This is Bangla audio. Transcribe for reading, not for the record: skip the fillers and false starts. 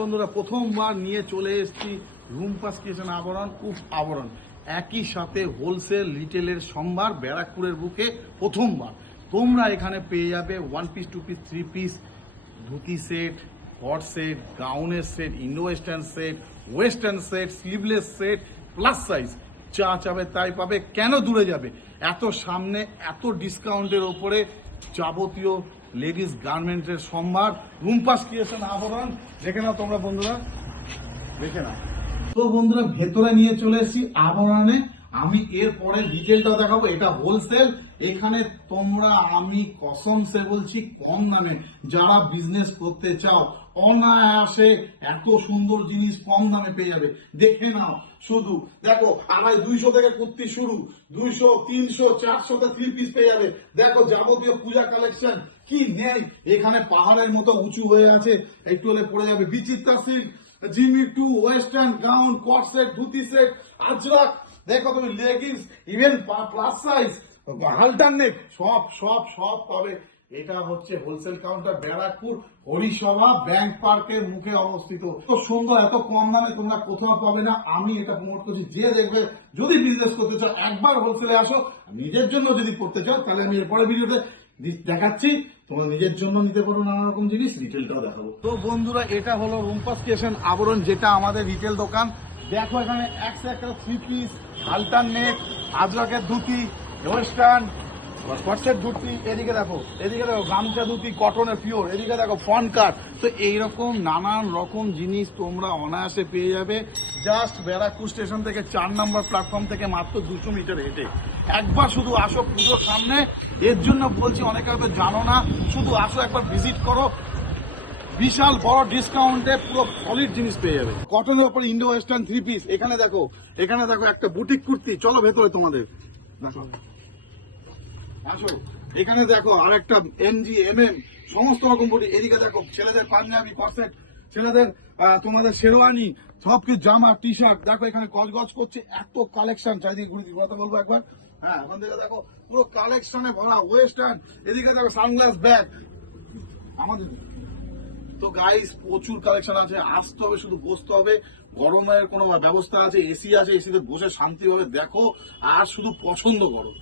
বন্ধুরা প্রথমবার নিয়ে চলে এসেছি রুম্পাস ক্রিয়েশন আবরণ আবরণ একই সাথে হোলসেল রিটেলের সম্ভার ব্যারাকপুরের বুকে প্রথমবার তোমরা এখানে পেয়ে যাবে 1 piece 2 piece 3 piece dhoti set, hot set, গাউনের set, Indo western set, sleeveless set, plus size. যা চাবে তাই পাবে। কেন দূরে যাবে? এত সামনে এত ডিসকাউন্টের ওপরে যাবতীয় লেডিস গার্মেন্টের সম্ভার রুম্পাস ক্রিয়েশন আবরণ। দেখে নাও তোমরা বন্ধুরা, দেখে নাও। তো বন্ধুরা ভেতরে নিয়ে চলে এসেছি আবরণে। আমি এরপরে ডিটেলটা দেখাবো। এটা হোলসেল। এখানে তোমরা আমি কসম সে বলছি কম দামে যারা বিজনেস করতে চাও অনায়াসে এত সুন্দর জিনিস কম দামে পেয়ে যাবে। দেখে নাও শুধু দেখো 250 থেকে কুর্তি শুরু, 200 300 400 তে 3 পিস পেয়ে যাবে। দেখো যাবতীয় পূজা কালেকশন কি নেই এখানে, পাহাড়ের মতো উঁচু হয়ে আছে, একটু হলে পড়ে যাবে। Bichitra silk, Jimmy Choo, western gown, cot set, dhoti set, Ajrakh, দেখো তুমি লেগিংস, ইভেন প্লাস সাইজ, হালটারনেট, সব সব সব পাবে। এটা হচ্ছে wholesale counter Barrackpore Harisabha bank পার্কের মুখে অবস্থিত। তো সুন্দর, এত কম দামে তোমরা কোথাও পাবে না। আমি এটা প্রমোট করছি, যে দেখবে যদি বিজনেস করতে চাও একবার হোলসেলে আসো। নিজের জন্য যদি করতে চাও তাহলে আমি এরপরে ভিডিওতে দেখাচ্ছি, তোমরা নিজের জন্য নিতে পারো নানা রকম জিনিস, রিটেলটাও দেখাবো। তো বন্ধুরা এটা হলো রুম্পাস ক্রিয়েশন আবরণ, যেটা আমাদের রিটেল দোকান। দেখো এখানে একটা 3 piece, alternate, আজরাকের dhoti, western স্কচের dhoti, এদিকে দেখো গামছা ধুতি, কটনের পিওর, এদিকে দেখো ফন কাট। তো এইরকম নানান রকম জিনিস তোমরা অনায়াসে পেয়ে যাবে জাস্ট ব্যারাকপুর স্টেশন থেকে 4 নম্বর প্ল্যাটফর্ম থেকে মাত্র 200 মিটার হেঁটে। একবার শুধু আসো পুজোর সামনে, এর জন্য বলছি, অনেকে হয়তো জানো না, শুধু আসো একবার ভিজিট করো। বিশাল বড় ডিসকাউন্টে পুরো সলিড জিনিস পেয়ে যাবে। কটনের উপর ইন্ডো ওয়েস্টার্ন 3 পিস। এখানে দেখো একটা বুটিক কুর্তি। চলো ভেতরে তোমাদের দেখো, আসো। এখানে দেখো আরেকটা এমজি এমএম সমস্ত রকম বুটি। এদিকে দেখো ছেলেদের পাঞ্জাবি, কটসেট, ছেলেদের তোমাদের শেরওয়ানি, সবকিছু জামা, টি শার্ট। দেখো এখানে গজ করছে, এত কালেকশন। চারিদিকে ঘুরে কথা বলবো একবার। হ্যাঁ, ওখান থেকে দেখো পুরো কালেকশনে ভরা ওয়েস্টার্ন। এদিকে দেখো সানগ্লাস, ব্যাগ আমাদের। তো গাইস প্রচুর কালেকশন আছে, আসতে হবে, শুধু বসতে হবে। গরমের কোনো ব্যবস্থা আছে, এসি আছে, এসিতে বসে শান্তিভাবে দেখো আর শুধু পছন্দ করো।